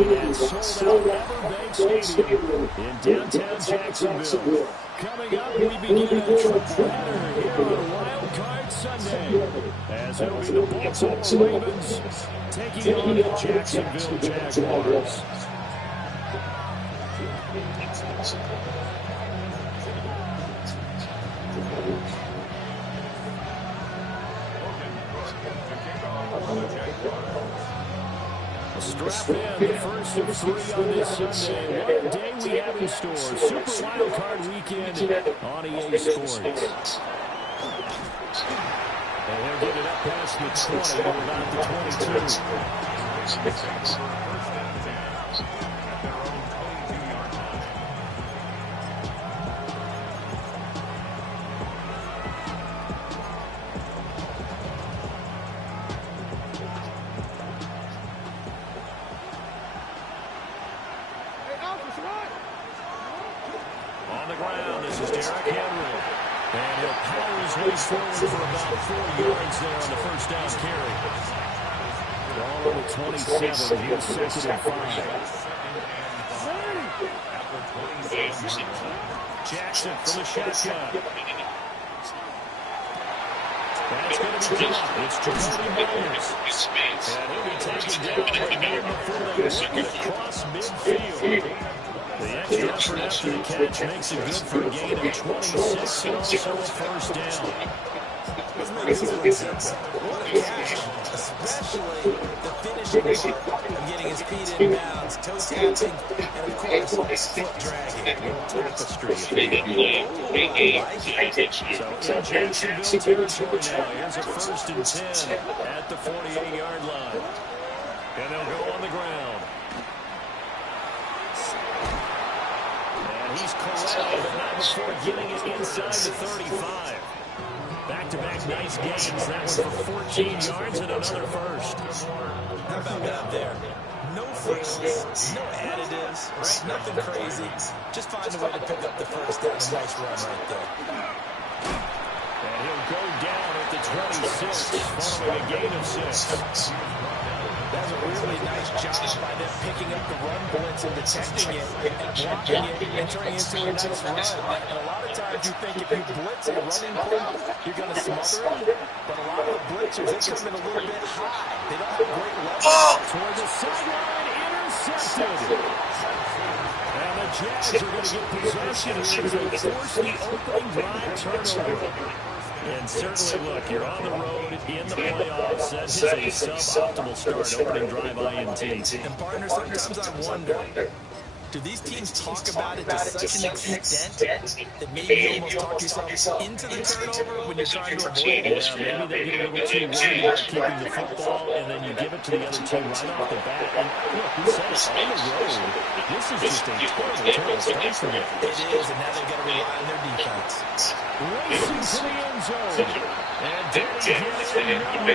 at sold-out Everbank Stadium in downtown Jacksonville. Coming up, we begin a triple header here on Wild Card Sunday, as it'll be the Baltimore Ravens taking on the Jacksonville Jaguars. Strap in, the first of three on this Sunday. What a day we have in store. Super Wild Card Weekend on EA Sports. And he'll get it up past the 20 to about the 22. Forward for about 4 yards there on the first down carry. Ball on the 27. Here's second and 5. Jackson from the shotgun. That's going to be tough. It's Jacoby Myers. And he'll be taken down right now before they work it across midfield. The extra effort after the catch makes it good for a gain of 26 and also a first down. What a catch, especially the finishing part of getting his feet in bounds, toe tapping, and of course, foot dragging. Tapestry. So in Jacksonville territory now, here's a first and 10 at the 48-yard line. And they'll go on the ground. He's corralled, but not before getting it inside the 35. Back-to-back nice gains. That one for 14 yards and another first. How about that there? No frills, no additives, right? Nothing crazy. Just find a way to pick up the first down. Nice run right there. And he'll go down at the 26, following a gain of 6. That's a really nice job by them picking up the run blitz and detecting it and blocking it and turning it into a nice run. And a lot of times you think if you blitz a running play, you're going to smother it. But a lot of the blitzers, they come in a little bit high. They don't have great leverage. Toward the sideline, intercepted. And the Jags are going to get possession here as they force the opening drive turnover. And certainly, look, you're on the road in the playoffs. That is a suboptimal start, opening drive INT. And partner, sometimes I wonder, do these teams talk about it to such an extent that maybe you almost talk yourself into the turnover when you're trying to avoid it? Yeah, maybe they get a little too worried about keeping the football, and then you give it to the other team right off the bat. And look, we said it, on the road, this is just a terrible start for them. It is, and now they've got to rely on their defense. Racing to the end zone. And Danny Hill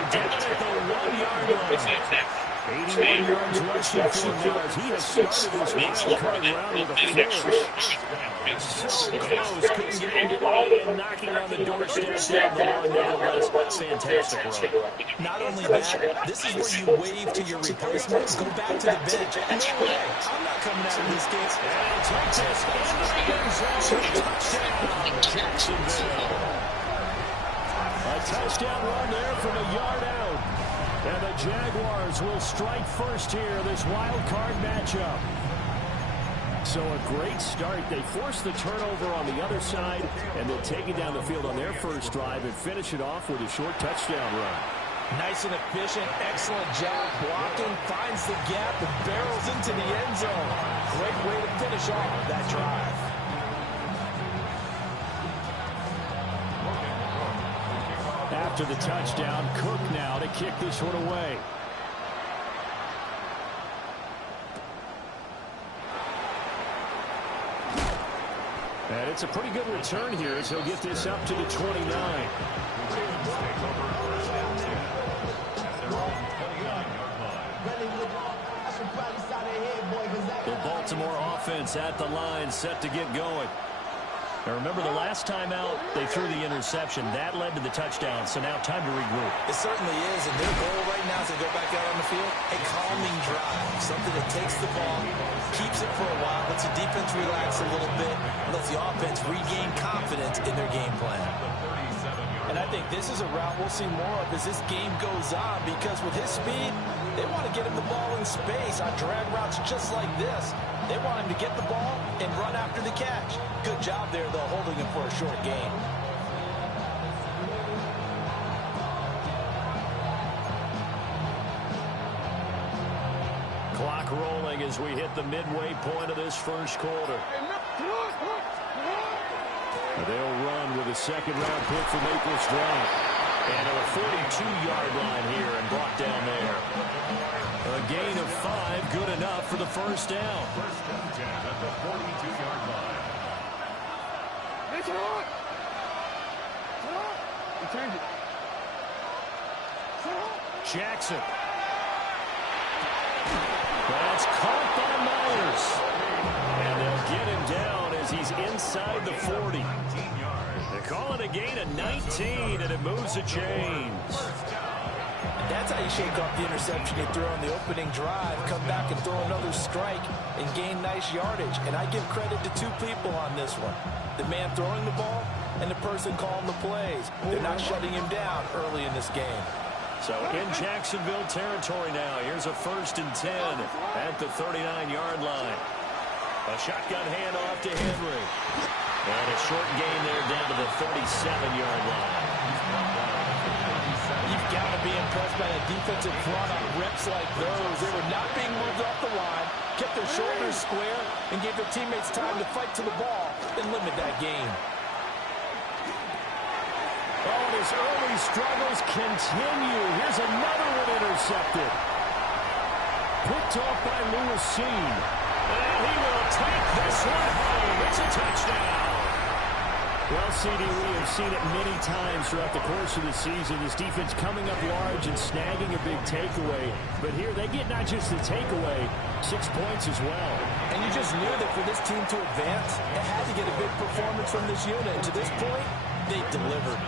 down at the 1-yard line. 81 yards rushing for yards. He has started this wild card round with a flourish. So close, couldn't get anybody, and knocking on the doorstep down the line, nevertheless. Fantastic run. Not only that, this is where you wave to your replacements. Go back to the bench. No way. I'm not coming out of this game. And takes us into the end zone. Touchdown, Jacksonville. A touchdown run there from a yard out. And the Jaguars will strike first here, this wild card matchup. So a great start. They force the turnover on the other side, and they'll take it down the field on their first drive and finish it off with a short touchdown run. Nice and efficient, excellent job blocking, finds the gap and barrels into the end zone. Great way to finish off that drive. After the touchdown, Cook now to kick this one away. And it's a pretty good return here as he'll get this up to the 29. The Baltimore offense at the line, set to get going. Now remember, the last time out, they threw the interception. That led to the touchdown, so now time to regroup. It certainly is, and their goal right now as they go back out on the field, a calming drive, something that takes the ball, keeps it for a while, lets the defense relax a little bit, and lets the offense regain confidence in their game plan. And I think this is a route we'll see more of as this game goes on, because with his speed, they want to get him the ball in space on drag routes just like this. They want him to get the ball and run after the catch. Good job there, though, holding him for a short gain. Clock rolling as we hit the midway point of this first quarter. They'll run with a second-round pick from April's drive. And at a 42-yard line here and brought down there. A gain of 5, good enough for the first down. First down, Jazz at the 42-yard line. Jackson. That's caught by Myers. And they'll get him down as he's inside the 40. They call it a gain of 19, and it moves the chains. That's how you shake off the interception you throw on the opening drive, come back and throw another strike and gain nice yardage. And I give credit to two people on this one. The man throwing the ball and the person calling the plays. They're not shutting him down early in this game. So in Jacksonville territory now, here's a 1st and 10 at the 39-yard line. A shotgun handoff to Henry. And a short gain there down to the 37-yard line. You've got to be impressed by that defensive front on reps like those. They were not being moved off the line, kept their shoulders square, and gave their teammates time to fight to the ball and limit that gain. Oh, and his early struggles continue. Here's another one intercepted. Picked off by Lewis Seen. And he will take this one home. It's a touchdown. Well, CD, we have seen it many times throughout the course of the season. This defense coming up large and snagging a big takeaway. But here they get not just the takeaway, 6 points as well. And you just knew that for this team to advance, it had to get a big performance from this unit. And to this point, they delivered.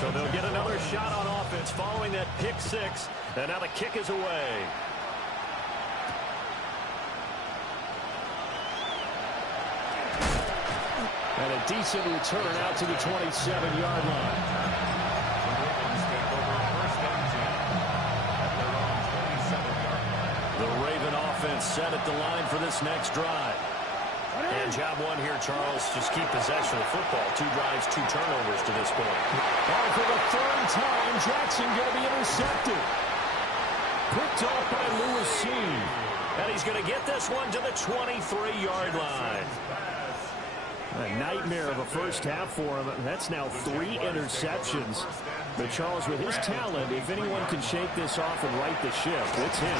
So they'll get another shot on offense following that pick 6. And now the kick is away. And a decent return out to the 27-yard line. The Raven offense set at the line for this next drive. And job one here, Charles, just keep possession of the football. 2 drives, 2 turnovers to this point. Oh, for the 3rd time, Jackson going to be intercepted. Picked off by Lewis Seen. And he's going to get this one to the 23-yard line. A nightmare of a first half for him. That's now 3 interceptions. But Charles, with his talent, if anyone can shake this off and right the ship, it's him.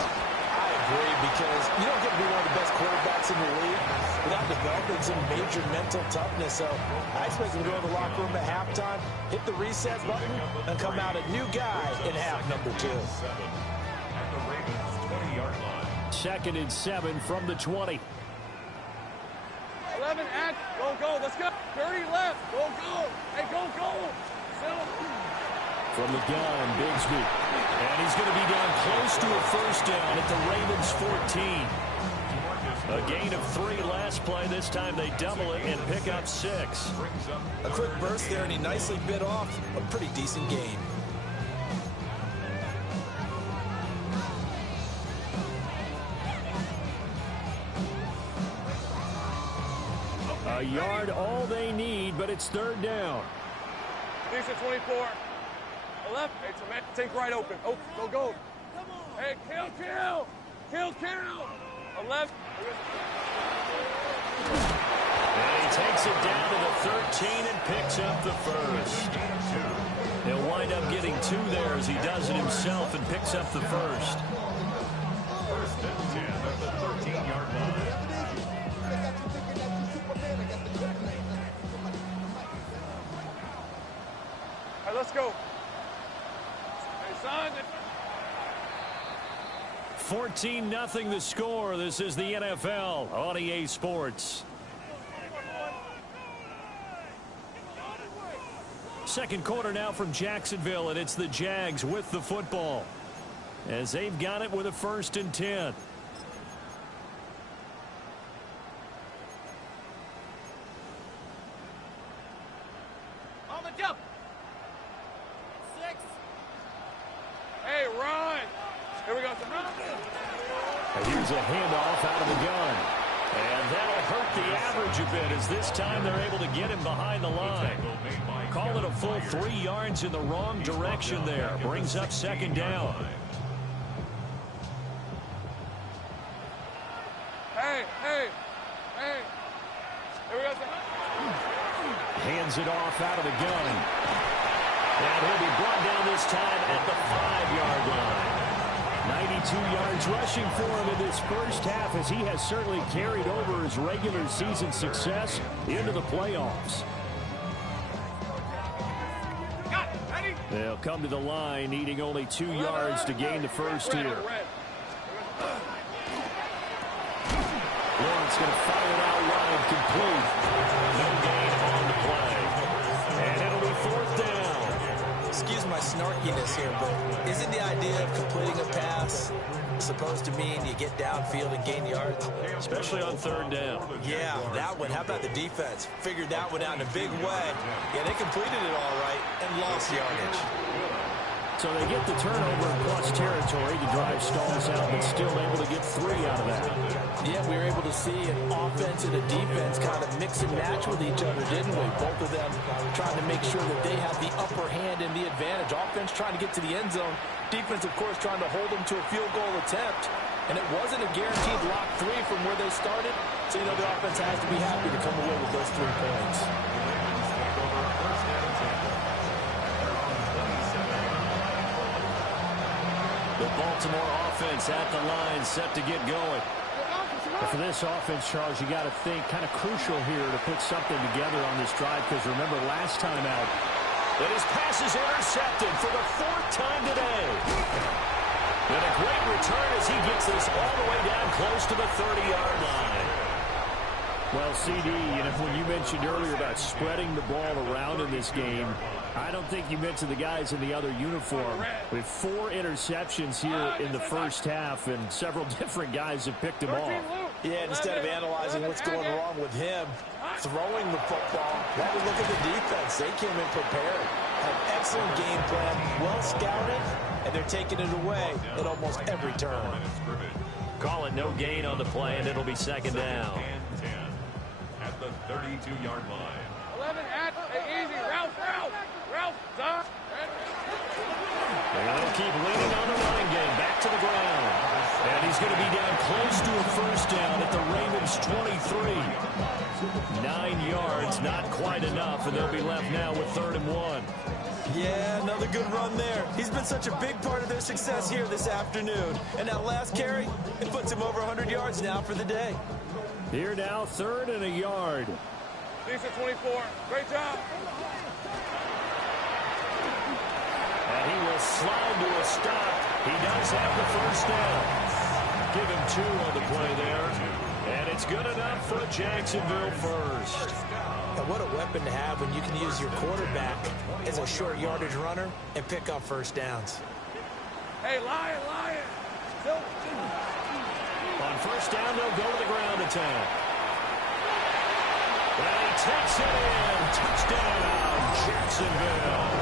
I agree, because you don't get to be one of the best quarterbacks in the league without developing some major mental toughness. So I expect him to go to the locker room at halftime, hit the reset button, and come out a new guy in half number 2. At the Ravens 20-yard line. 2nd and 7 from the 20. 11, act, go, let's go. 30 left, go. Hey, go. From the gun, Bigsby. And he's going to be down close to a first down at the Ravens 14. A gain of 3 last play. This time they double it and pick up 6. A quick burst there, and he nicely bit off a pretty decent gain. A yard all they need, but it's 3rd down. Decent 24. 11. Hey, take right open. Oh, go. Hey, kill. 11. And he takes it down to the 13 and picks up the first. He'll wind up getting 2 there as he does it himself and picks up the first. 1st and 10 at the 13-yard line. All right, let's go. Hey, son. 14-0 the score. This is the NFL on EA Sports. Second quarter now from Jacksonville, and it's the Jags with the football as they've got it with a 1st and 10. On the jump. 6. Hey, run. Here we go. And here's a handoff out of the gun. And that'll hurt the average a bit as this time they're able to get him behind the line. Call it a full 3 yards in the wrong direction there. Brings up 2nd down. Hey. Here we go. Hands it off out of the gun. And he'll be brought down this time at the 5-yard line. 92 yards rushing for him in this first half as he has certainly carried over his regular season success into the playoffs. They'll come to the line needing only 2 yards to gain the first here. Lawrence going to fire it out wide, complete. No gain on the play. And it'll be 4th down. Excuse my snarkiness here, but isn't the idea of completing a pass supposed to mean you get downfield and gain yards? Especially on 3rd down. Yeah, that one. How about the defense? Figured that one out in a big way. Yeah, they completed it all right and lost yardage. So they get the turnover in plus territory. The drive stalls out, but still able to get 3 out of that. Yeah, we were able to see an offense and a defense kind of mix and match with each other, didn't we? Both of them trying to make sure that they have the upper hand and the advantage. Offense trying to get to the end zone. Defense, of course, trying to hold them to a field goal attempt. And it wasn't a guaranteed lock 3 from where they started. So, you know, the offense has to be happy to come away with those 3 points. The Baltimore offense at the line, set to get going. But for this offense, Charles, you got to think kind of crucial here to put something together on this drive, because remember last time out, that his pass is intercepted for the 4th time today. And a great return as he gets this all the way down close to the 30-yard line. Well, CD, you know, when you mentioned earlier about spreading the ball around in this game, I don't think you mentioned the guys in the other uniform. We have 4 interceptions here in the first half, and several different guys have picked him off. Yeah, and instead of analyzing what's going wrong with him, throwing the football, have a look at the defense. They came in prepared, had excellent game plan, well scouted, and they're taking it away at almost every turn. Call it no gain on the play, and it'll be 2nd down. At the 32-yard line. 11 at easy. Ralph. Stop. And they'll keep leaning on the running game. Back to the ground. And he's going to be down close to a 1st down at the Ravens' 23. 9 yards, not quite enough, and they'll be left now with 3rd and 1. Yeah, another good run there. He's been such a big part of their success here this afternoon. And that last carry, it puts him over 100 yards now for the day. Here now, 3rd and a yard. Decent 24. Great job. And he will slide to a stop. He does have the 1st down. Give him 2 on the play there. And it's good enough for a Jacksonville first. And what a weapon to have when you can use your quarterback as a short yardage runner and pick up 1st downs. Hey, Lion. On 1st down, they'll go to the ground attack. And he takes it in. Touchdown, Jacksonville.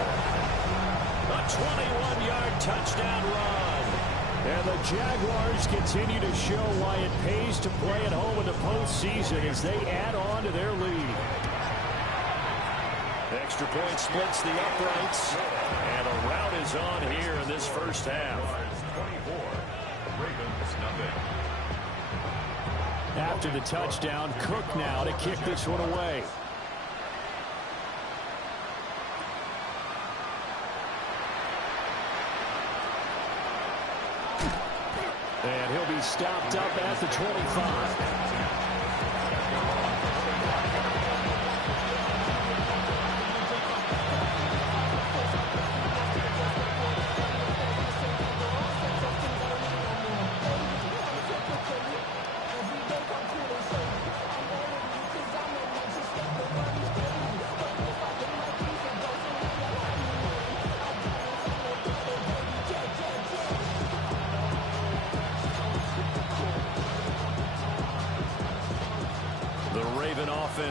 A 21-yard touchdown run. And the Jaguars continue to show why it pays to play at home in the postseason as they add on to their lead. Extra point splits the uprights. And a rout is on here in this first half. 24. Ravens nothing. After the touchdown, Cook now to kick this one away. And he'll be stopped up at the 25.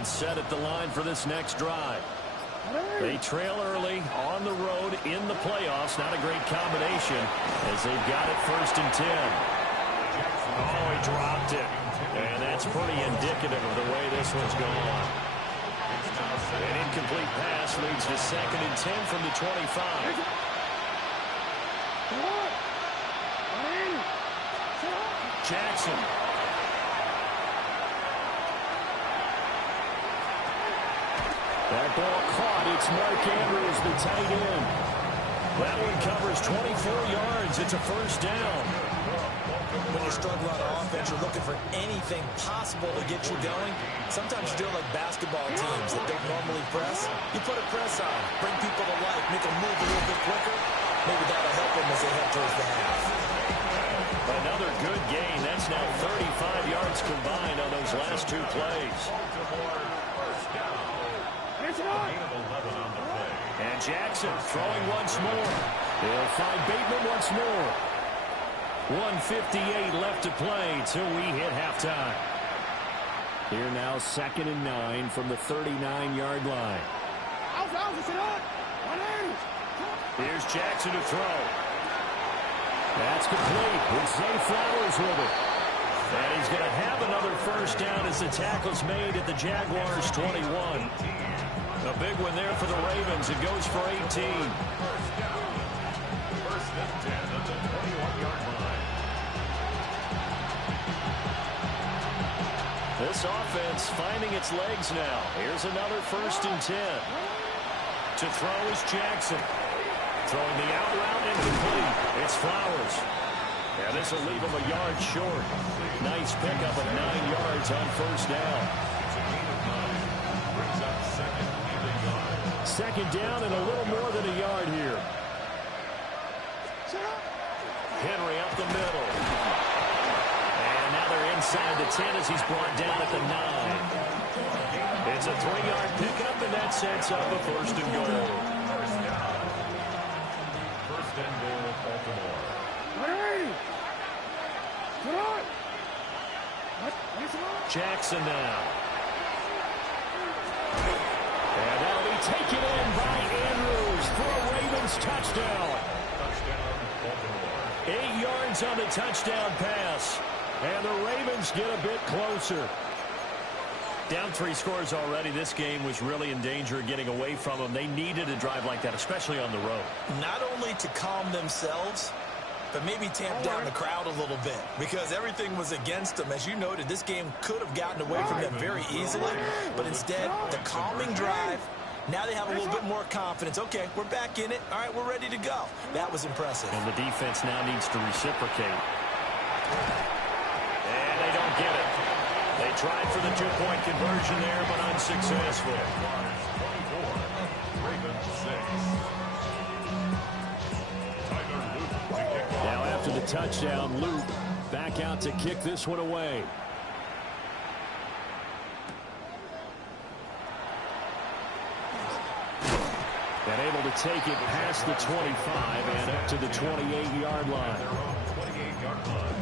offense set at the line for this next drive. They trail early on the road in the playoffs. Not a great combination as they've got it 1st and 10. Oh, he dropped it. And that's pretty indicative of the way this one's gone. An incomplete pass leads to 2nd and 10 from the 25. Jackson. That ball caught. It's Mark Andrews, the tight end. That one covers 24 yards. It's a 1st down. When you're struggling on offense, you're looking for anything possible to get you going. Sometimes you do it like basketball teams that don't normally press. You put a press on, bring people to life, make them move a little bit quicker. Maybe that'll help them as they head towards the half. Another good gain. That's now 35 yards combined on those last 2 plays. And Jackson throwing once more. They'll find Bateman once more. 1:58 left to play till we hit halftime. Here now 2nd and 9 from the 39-yard line. Here's Jackson to throw. That's complete. It's Zay Flowers with it. And he's going to have another 1st down as the tackle's made at the Jaguars' 21. A big one there for the Ravens. It goes for 18. 1st and 10 at the 21-yard line. This offense finding its legs now. Here's another 1st and 10. To throw is Jackson. Throwing the out route incomplete. It's Flowers. And this will leave him a yard short. Nice pickup of 9 yards on 1st down. 2nd down and a little more than a yard here. Henry up the middle. And now they're inside the 10 as he's brought down at the 9. It's a 3-yard pickup, and that sets up a 1st and goal. 1st and goal, Baltimore. Jackson now. And that'll be taken in by Andrews for a Ravens touchdown. Touchdown, Baltimore. 8 yards on the touchdown pass. And the Ravens get a bit closer. Down 3 scores already. This game was really in danger of getting away from them. They needed a drive like that, especially on the road. Not only to calm themselves, but maybe tamp down the crowd a little bit because everything was against them. As you noted, this game could have gotten away from them very easily, but instead, the calming drive, now they have a little bit more confidence. Okay, we're back in it. All right, we're ready to go. That was impressive. And the defense now needs to reciprocate. And they don't get it. They tried for the 2-point conversion there, but unsuccessful. Ravens 6. Now after the touchdown, Luke back out to kick this one away. And able to take it past the 25 and up to the 28-yard line. Their own 28-yard line.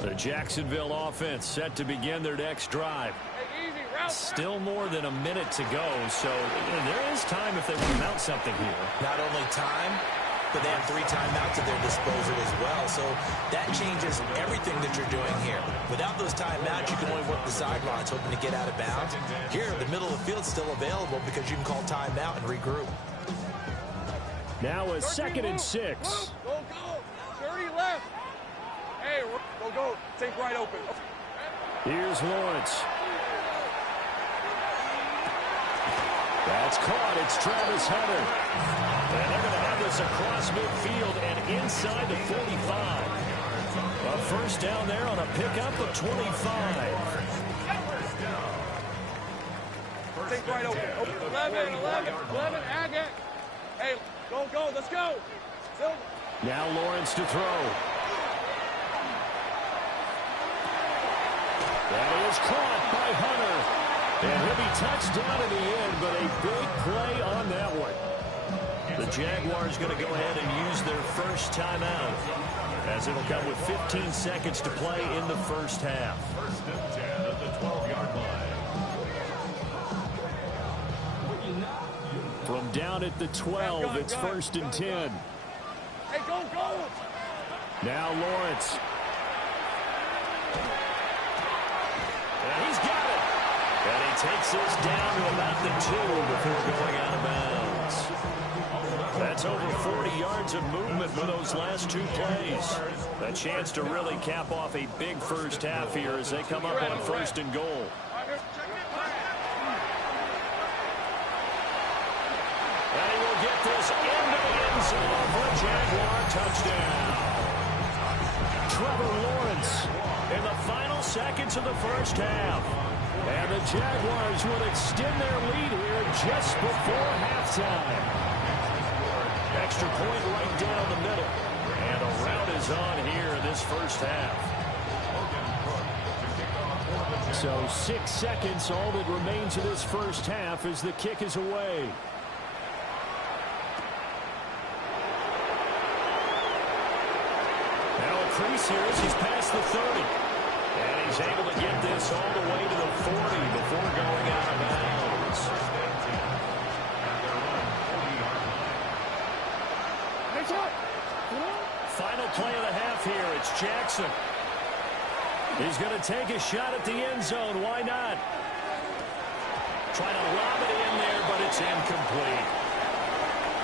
The Jacksonville offense set to begin their next drive. Still more than a minute to go, so there is time if they want to mount something here. Not only time, but they have 3 timeouts at their disposal as well, so that changes everything that you're doing here. Without those timeouts, you can only work the sidelines, hoping to get out of bounds. Here, the middle of the field is still available because you can call timeout and regroup. Now a 2nd and 6. Go, go. 30 left. Hey, go. Take right open. Here's Lawrence. That's caught. It's Travis Hunter. And they're going to have this across midfield and inside the 45. A 1st down there on a pickup of 25. Take right open. 11, Agate. Hey, go, let's go. Now Lawrence to throw. And he is caught by Hunter. And he'll be touched down in the end, but a big play on that one. The Jaguars going to go ahead and use their first timeout, as it'll come with 15 seconds to play in the first half. First and 10 at the 12-yard line. From down at the 12, it's first and 10. Hey, go! Now Lawrence. And he's got it. And he takes this down to about the 2 before going out of bounds. That's over 40 yards of movement for those last 2 plays. A chance to really cap off a big first half here as they come up on first and goal. And he will get this into the end zone for a Jaguar touchdown. Trevor Lawrence in the final seconds of the first half. And the Jaguars would extend their lead here just before halftime. Extra point right down the middle. And a rout is on here in this first half. So 6 seconds, all that remains of this first half as the kick is away. Now a crease here as he's past the 30. And he's able to get this all the way to the 40 before going out of bounds. Final play of the half here. It's Jackson. He's going to take a shot at the end zone. Why not? Trying to lob it in there, but it's incomplete.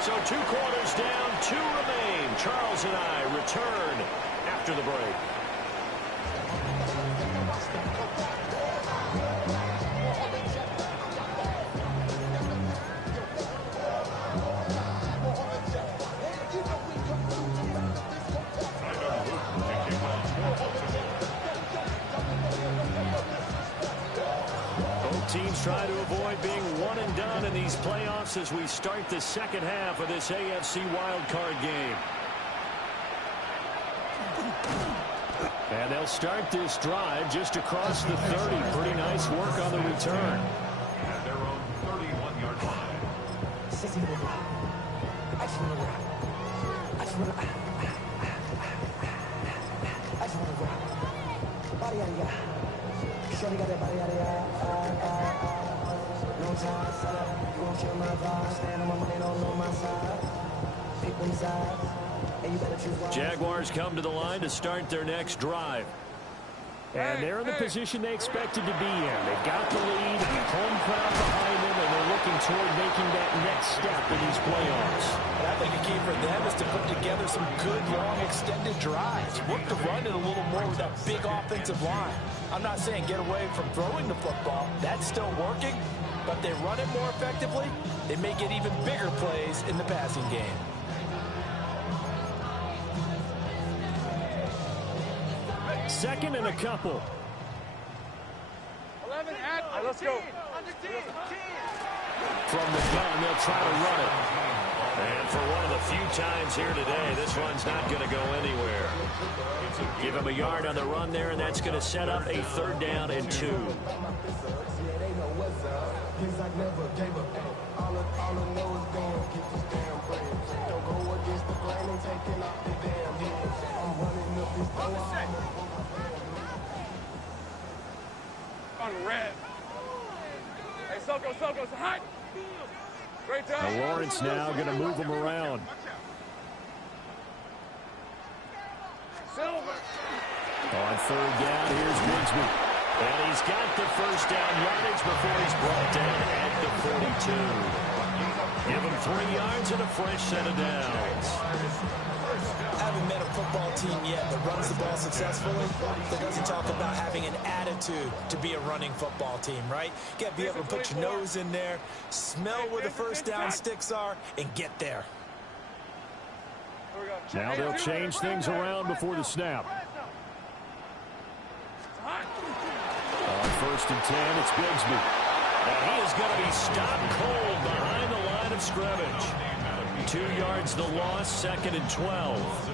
So 2 quarters down, 2 remain. Charles and I return after the break. Teams try to avoid being one and done in these playoffs as we start the second half of this AFC wildcard game. And they'll start this drive just across the 30. Pretty nice work on the return. At their own 31-yard line. Jaguars come to the line to start their next drive. And they're in the position they expected to be in. They've got the lead, home crowd behind them, and they're looking toward making that next step in these playoffs. And I think the key for them is to put together some good, long, extended drives. Work the run in a little more with that big offensive line. I'm not saying get away from throwing the football. That's still working. But they run it more effectively, they may get even bigger plays in the passing game. Second and a couple. 11, let's go. From the gun, they'll try to run it. And for one of the few times here today, this one's not going to go anywhere. Give him a yard on the run there, and that's going to set up a 3rd down and 2. On red. Hey, Soko, it's hot. Great job. Now Lawrence now going to move him around. Silver. On 3rd down, here's Woodsman. And he's got the first down yardage before he's brought down at the 42. Give him 3 yards and a fresh set of downs. I haven't met a football team yet that runs the ball successfully that doesn't talk about having an attitude to be a running football team, right? You got to be able to put your nose in there, smell where the first down sticks are, and get there. Now they'll change things around before the snap. On 1st and 10, it's Bigsby. And he is going to be stopped cold behind the line of scrimmage. 2 yards the loss, 2nd and 12.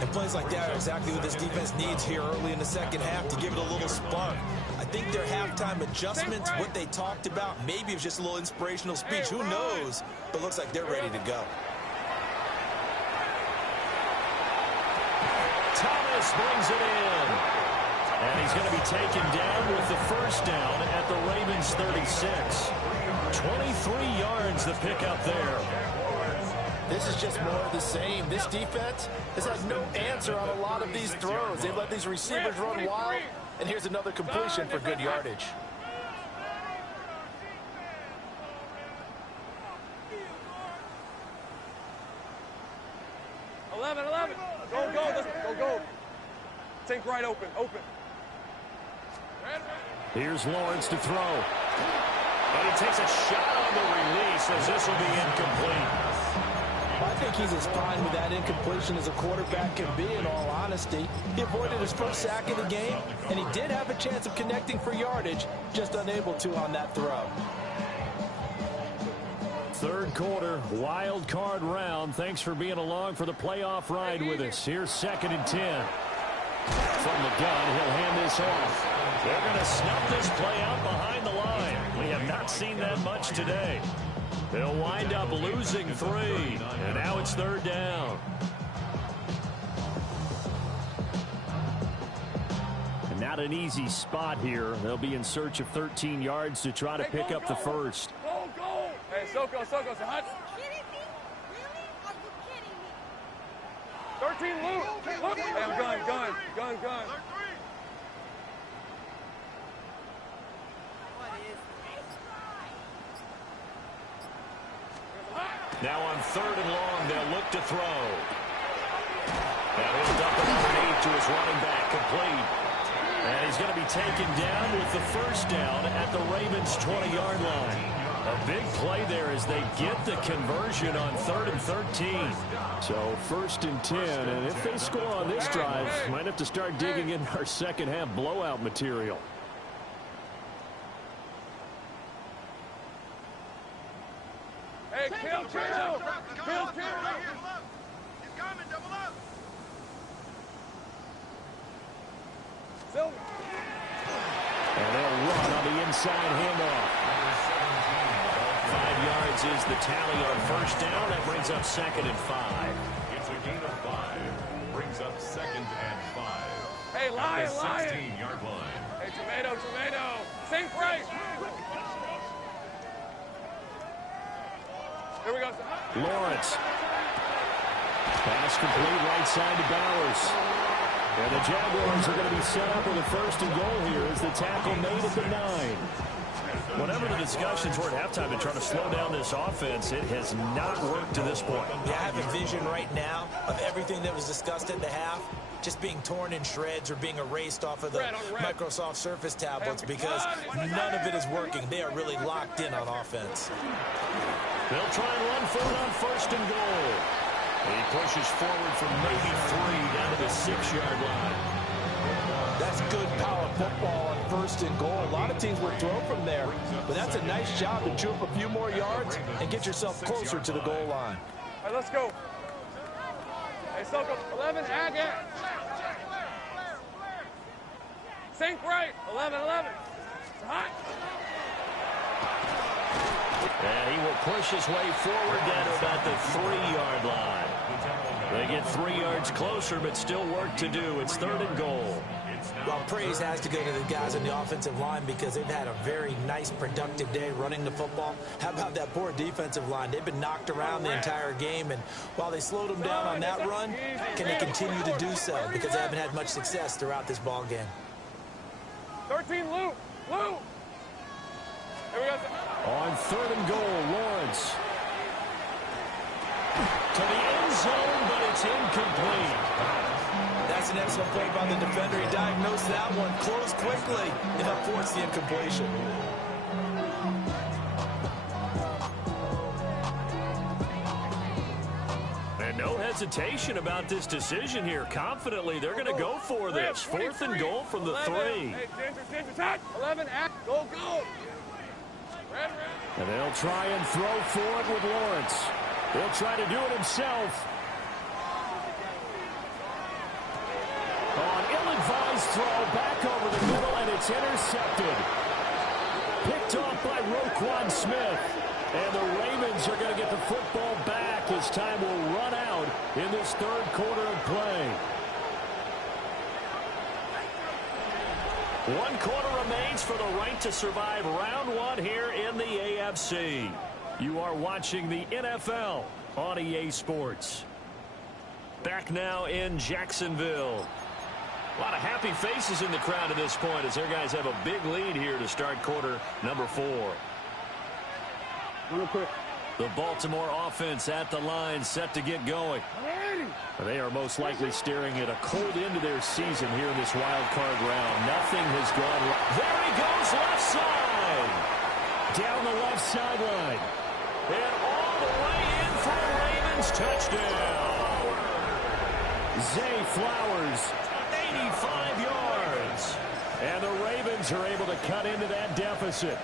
And plays like that are exactly what this defense needs here early in the second half to give it a little spark. I think their halftime adjustments, what they talked about, maybe it was just a little inspirational speech. Who knows? But looks like they're ready to go. Thomas brings it in. And he's going to be taken down with the first down at the Ravens 36. 23 yards the pick up there. This is just more of the same. This defense has had no answer on a lot of these throws. They've let these receivers run wild, and here's another completion for good yardage. Go. Take right open. Here's Lawrence to throw. And he takes a shot on the release as this will be incomplete. I think he's as fine with that incompletion as a quarterback can be, in all honesty. He avoided his first sack of the game, and he did have a chance of connecting for yardage, just unable to on that throw. Third quarter, wild card round. Thanks for being along for the playoff ride with us. Here's 2nd and 10. From the gun, he'll hand this off. They're going to snuff this play out behind the line. We have not seen that much today. They'll wind up losing 3, and now it's 3rd down. And not an easy spot here. They'll be in search of 13 yards to try to pick up the first. Go! Hey, Soko, hot. 13 loop. Hey, I'm gun. Now on 3rd and long, they'll look to throw. And he'll dump it underneath to his running back, complete. And he's going to be taken down with the first down at the Ravens' 20-yard line. A big play there as they get the conversion on 3rd and 13. So 1st and 10, and if they score on this drive, might have to start digging in our second half blowout material. Hey, kill. He's coming, double up. Silver. And they'll run on the inside handoff. 5 yards is the tally on first down. That brings up 2nd and 5. It's a gain of 5. Brings up 2nd and 5. Hey, Lion. 16-yard line. Hey, tomato. Same price. Here we go. Lawrence. Pass complete right side to Bowers. And the Jaguars are going to be set up with a 1st and goal here as the tackle made at the 9. Whatever the discussions were at halftime and trying to slow down this offense, it has not worked to this point. Yeah, I have a vision right now of everything that was discussed at the half just being torn in shreds or being erased off of the Microsoft Surface tablets because none of it is working. They are really locked in on offense. They'll try and run for it on 1st and goal. He pushes forward from maybe 3 down to the 6-yard line. That's good power football on 1st and goal. A lot of teams would throw from there, but that's a nice job to chew up a few more yards and get yourself closer to the goal line. All right, let's go. Hey, Soko, 11, ag it. Sink right, 11. It's hot. And he will push his way forward down to about the 3-yard line. They get 3 yards closer, but still work to do. It's 3rd and goal. Well, praise has to go to the guys on the offensive line because they've had a very nice, productive day running the football. How about that poor defensive line? They've been knocked around the entire game, and while they slowed them down on that run, can they continue to do so? Because they haven't had much success throughout this ball game. 13, loop. Here we go. On 3rd and goal, Lawrence. To the end zone, but it's incomplete. That's an excellent play by the defender. He diagnosed that one, closed quickly, and forced the incompletion. And no hesitation about this decision here. Confidently, they're going to go for this. 4th and goal from the 3. Hey, Ginger, touch. 11, go. And they'll try and throw for it with Lawrence. He'll try to do it himself. On ill-advised throw back over the middle, and it's intercepted. Picked off by Roquan Smith. And the Ravens are going to get the football back as time will run out in this third quarter of play. 1 quarter remains for the right to survive round 1 here in the AFC. You are watching the NFL on EA Sports. Back now in Jacksonville. A lot of happy faces in the crowd at this point as their guys have a big lead here to start quarter number 4. The Baltimore offense at the line, set to get going. They are most likely staring at a cold end to their season here in this wild card round. Nothing has gone right. There he goes, left side. Down the left sideline. And all the way in for a Ravens touchdown. Zay Flowers, 85 yards. And the Ravens are able to cut into that deficit.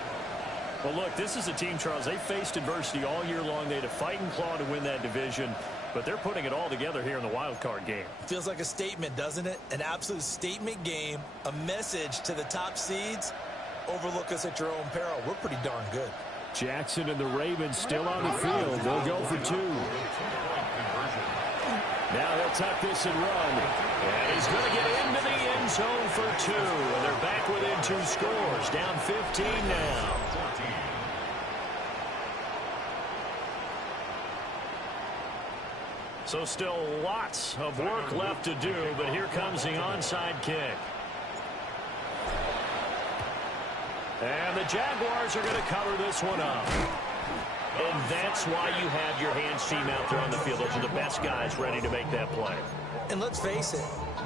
Well, look, this is a team, Charles, they faced adversity all year long. They had to fight and claw to win that division, but they're putting it all together here in the wild card game. Feels like a statement, doesn't it? An absolute statement game, a message to the top seeds. Overlook us at your own peril. We're pretty darn good. Jackson and the Ravens still on the field. They'll go for 2. Now they'll tuck this and run. And he's going to get into the end zone for 2. And they're back within 2 scores. Down 15 now. So still lots of work left to do, but here comes the onside kick. And the Jaguars are going to cover this one up. And that's why you have your hands team out there on the field. Those are the best guys ready to make that play. And let's face it,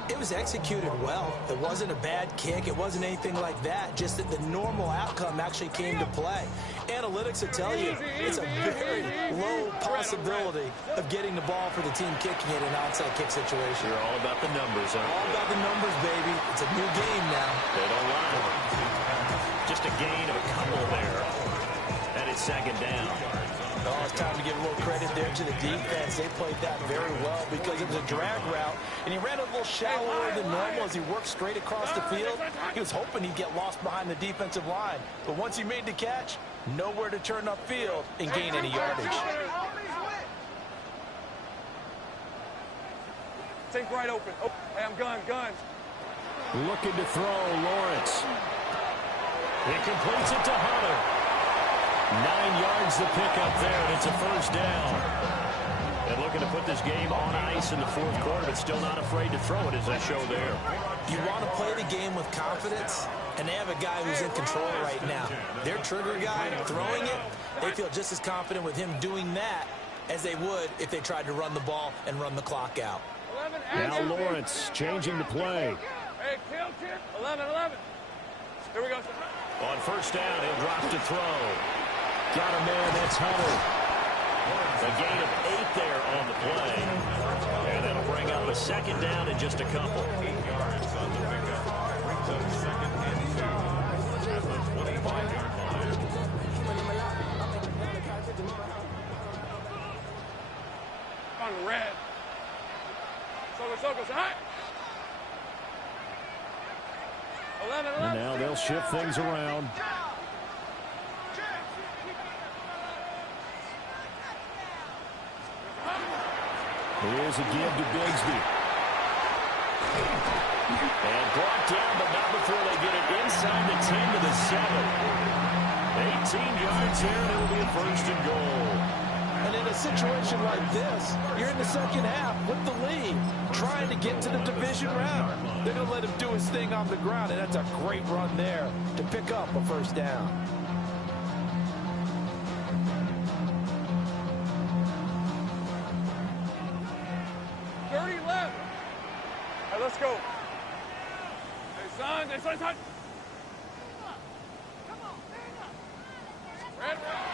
it was executed well. It wasn't a bad kick. It wasn't anything like that. Just that the normal outcome actually came to play. Analytics will tell you it's a very low possibility of getting the ball for the team kicking it in an onside kick situation. You're all about the numbers, huh? All about the numbers, baby. It's a new game now. They don't lie. Just a gain of a couple there. And it's second down. Oh, it's time to give a little credit there to the defense. They played that very well because it was a drag route, and he ran a little shallower than normal as he worked straight across the field. He was hoping he'd get lost behind the defensive line, but once he made the catch, nowhere to turn upfield and gain any yardage. Take right open. Oh, hey, I'm gun. Looking to throw, Lawrence. He completes it to Hunter. 9 yards to pick up there, and it's a first down. And looking to put this game on ice in the fourth quarter, but still not afraid to throw it, as I show there. You want to play the game with confidence, and they have a guy who's in control right now. Their trigger guy throwing it, they feel just as confident with him doing that as they would if they tried to run the ball and run the clock out. Now Lawrence changing the play. Hey, kill. 11. Here we go. On first down, he'll drop to throw. Got a man, that's Hunter. A gain of 8 there on the play. And that'll bring up a second down in just a couple. 8 yards on the pickup. Brings up second and 2 at the 25-yard line. On red. Soko, high. 11. And now they'll shift things around. Here's a give to Bigsby. And brought down, but not before they get it inside the 10 to the 7. 18 yards here, and it'll be a first and goal. And in a situation like this, you're in the second half with the lead, trying to get to the division round. They're going to let him do his thing on the ground, and that's a great run there to pick up a first down. Let's go. Hey, son.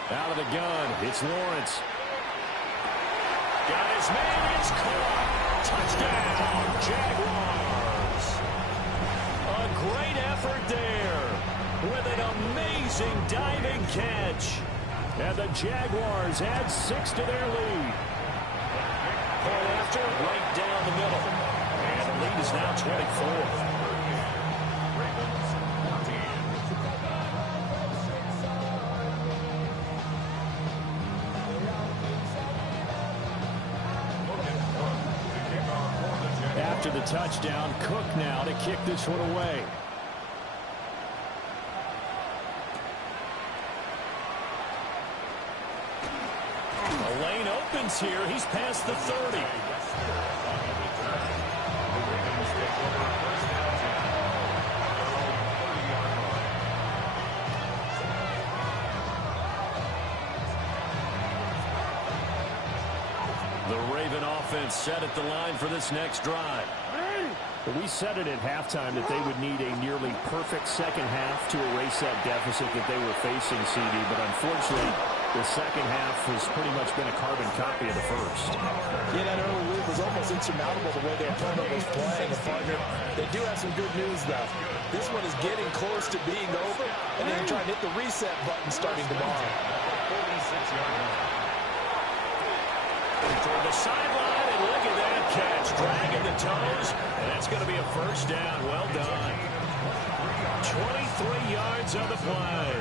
Out of the gun, it's Lawrence. Got his man, it's caught. Touchdown, Jaguars. A great effort there with an amazing diving catch. And the Jaguars add 6 to their lead. Point after, right down the middle. And the lead is now 24. after the touchdown. Cook now to kick this one away. The lane opens here. He's past the 30. The Raven offense set at the line for this next drive. We said it at halftime that they would need a nearly perfect second half to erase that deficit that they were facing, CD. But unfortunately, the second half has pretty much been a carbon copy of the first. Yeah, that early lead was almost insurmountable the way their opponent was playing. And partner, they do have some good news, though. This one is getting close to being over, and then trying to hit the reset button starting tomorrow. Toward the sideline, and look at that catch. Dragging the toes, and that's going to be a first down. Well done. 23 yards on the play.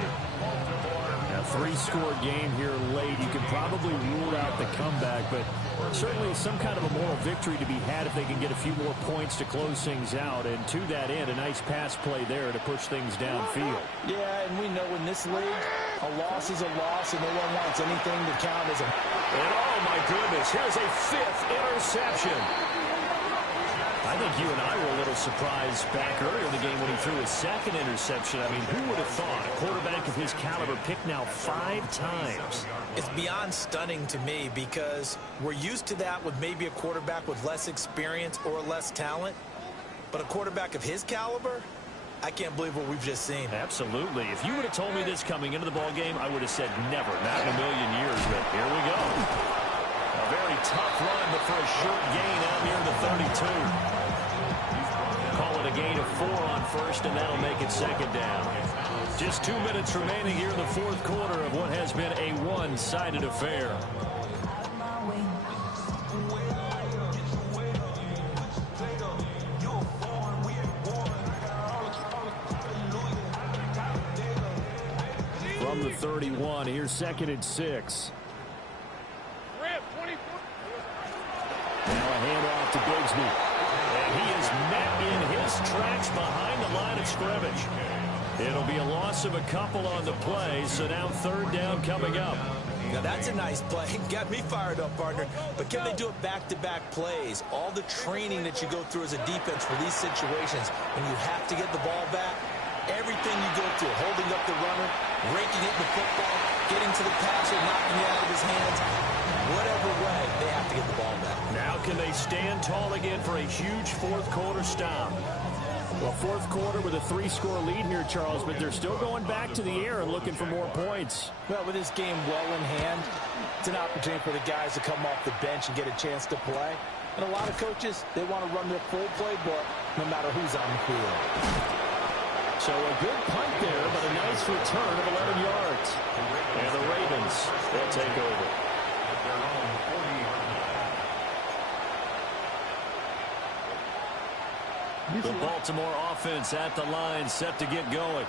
A three-score game here late. You can probably rule out the comeback, but certainly some kind of a moral victory to be had if they can get a few more points to close things out. And to that end, a nice pass play there to push things downfield. Yeah, and we know in this league, a loss is a loss, and no one wants anything to count as a... And oh, my goodness, here's a fifth interception. I think you and I were a little surprised back earlier in the game when he threw his second interception. I mean, who would have thought a quarterback of his caliber picked now 5 times? It's beyond stunning to me because we're used to that with maybe a quarterback with less experience or less talent. But a quarterback of his caliber, I can't believe what we've just seen. Absolutely. If you would have told me this coming into the ball game, I would have said never, not in a million years. But here we go. A very tough run, but for a short gain out near the 32. Call it a gain of 4 on first, and that'll make it second down. Just 2 minutes remaining here in the fourth quarter of what has been a one-sided affair. From the 31, here's 2nd and 6. Now a handoff to Bigsby. And he is met in his tracks behind the line of scrimmage. It'll be a loss of a couple on the play, so now 3rd down coming up. Now that's a nice play. Got me fired up, partner. But can they do it back-to-back plays? All the training that you go through as a defense for these situations, when you have to get the ball back, everything you go through, holding up the runner, raking it in the football, getting to the passer, knocking it out of his hands, whatever way, they have to get the ball back. Now can they stand tall again for a huge fourth quarter stop? Well, fourth quarter with a 3-score lead here, Charles, but they're still going back to the air and looking for more points. Well, with this game well in hand, it's an opportunity for the guys to come off the bench and get a chance to play. And a lot of coaches, they want to run their full playbook no matter who's on the field. So a good punt there, but a nice return of 11 yards. And the Ravens, they'll take over. The Baltimore offense at the line, set to get going.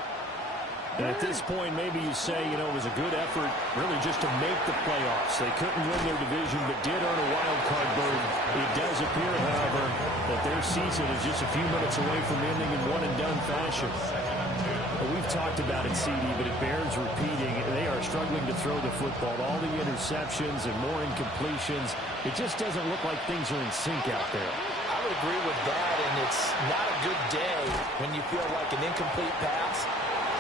And at this point, maybe you say, you know, it was a good effort really just to make the playoffs. They couldn't win their division, but did earn a wild card berth. It does appear, however, that their season is just a few minutes away from ending in one-and-done fashion. Well, we've talked about it, CD, but it bears repeating. They are struggling to throw the football. All the interceptions and more incompletions. It just doesn't look like things are in sync out there. I would agree with that, and it's not a good day when you feel like an incomplete pass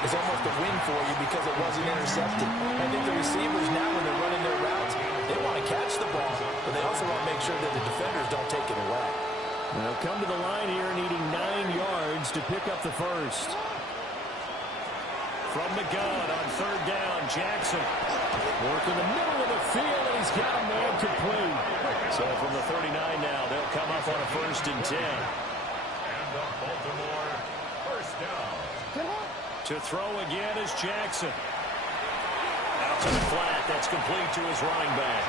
is almost a win for you because it wasn't intercepted. I think the receivers now, when they're running their routes, they want to catch the ball, but they also want to make sure that the defenders don't take it away. They'll come to the line here needing 9 yards to pick up the first. From the gun on 3rd down, Jackson. Work in the middle of the field, and he's got a man complete. So from the 39 now, they'll come up on a 1st and 10. And the Baltimore first down. To throw again is Jackson. Out to the flat. That's complete to his running back.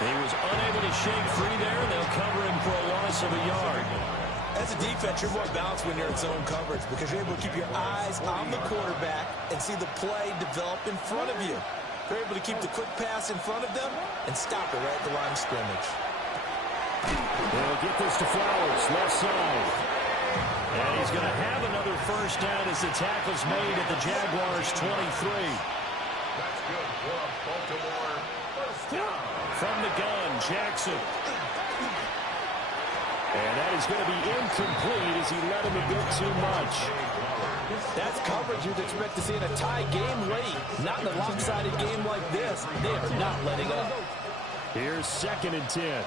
He was unable to shake free there. They'll cover him for a loss of a yard. As a defense, you're more balanced when you're in zone coverage because you're able to keep your eyes on the quarterback and see the play develop in front of you. They're able to keep the quick pass in front of them and stop it right at the line of scrimmage. They'll get this to Flowers, left side. And he's going to have another first down as the tackle's made at the Jaguars' 23. That's good for Baltimore. First down. From the gun, Jackson. And that is going to be incomplete as he let him a bit too much. That's coverage you'd expect to see in a tie game late. Not in a lopsided game like this. They are not letting up. Here's 2nd and 10.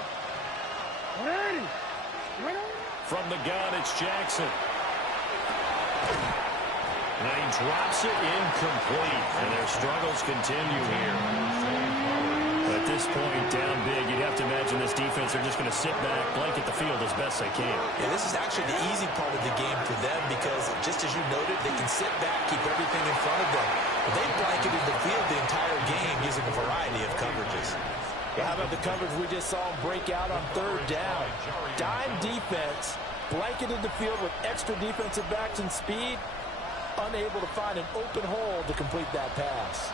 From the gun, it's Jackson. And he drops it incomplete. And their struggles continue here. At this point, down big, you'd have to imagine this defense, they're just going to sit back, blanket the field as best they can. Yeah, this is actually the easy part of the game for them because, just as you noted, they can sit back, keep everything in front of them. But they blanketed the field the entire game using a variety of coverages. Well, how about the coverage we just saw them break out on 3rd down? Dime defense, blanketed the field with extra defensive backs and speed, unable to find an open hole to complete that pass.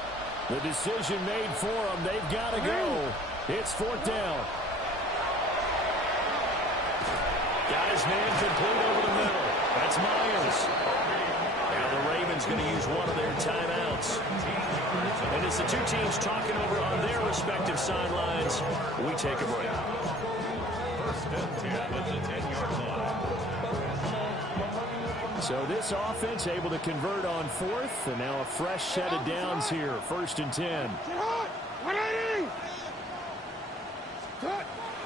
The decision made for them. They've got to go. It's 4th down. Got his man complete over the middle. That's Myers. Now the Ravens going to use one of their timeouts. And as the two teams talking over on their respective sidelines, we take a break. First and 10 at the 10-yard line. So this offense able to convert on 4th, and now a fresh set of downs here. 1st and 10.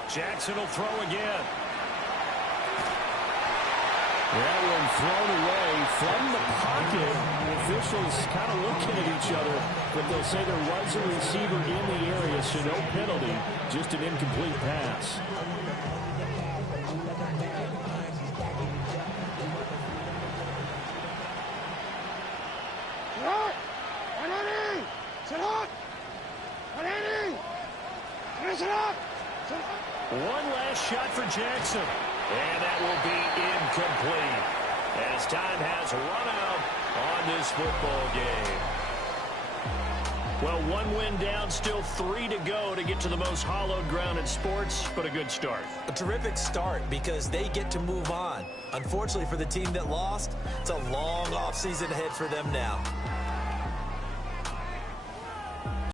Jackson will throw again. That one thrown away from the pocket. The officials kind of looking at each other, but they'll say there was a receiver in the area, so no penalty, just an incomplete pass. One last shot for Jackson. And that will be incomplete as time has run out on this football game. Well, 1 win down, still 3 to go to get to the most hallowed ground in sports, but a good start. A terrific start because they get to move on. Unfortunately for the team that lost, it's a long offseason ahead for them now.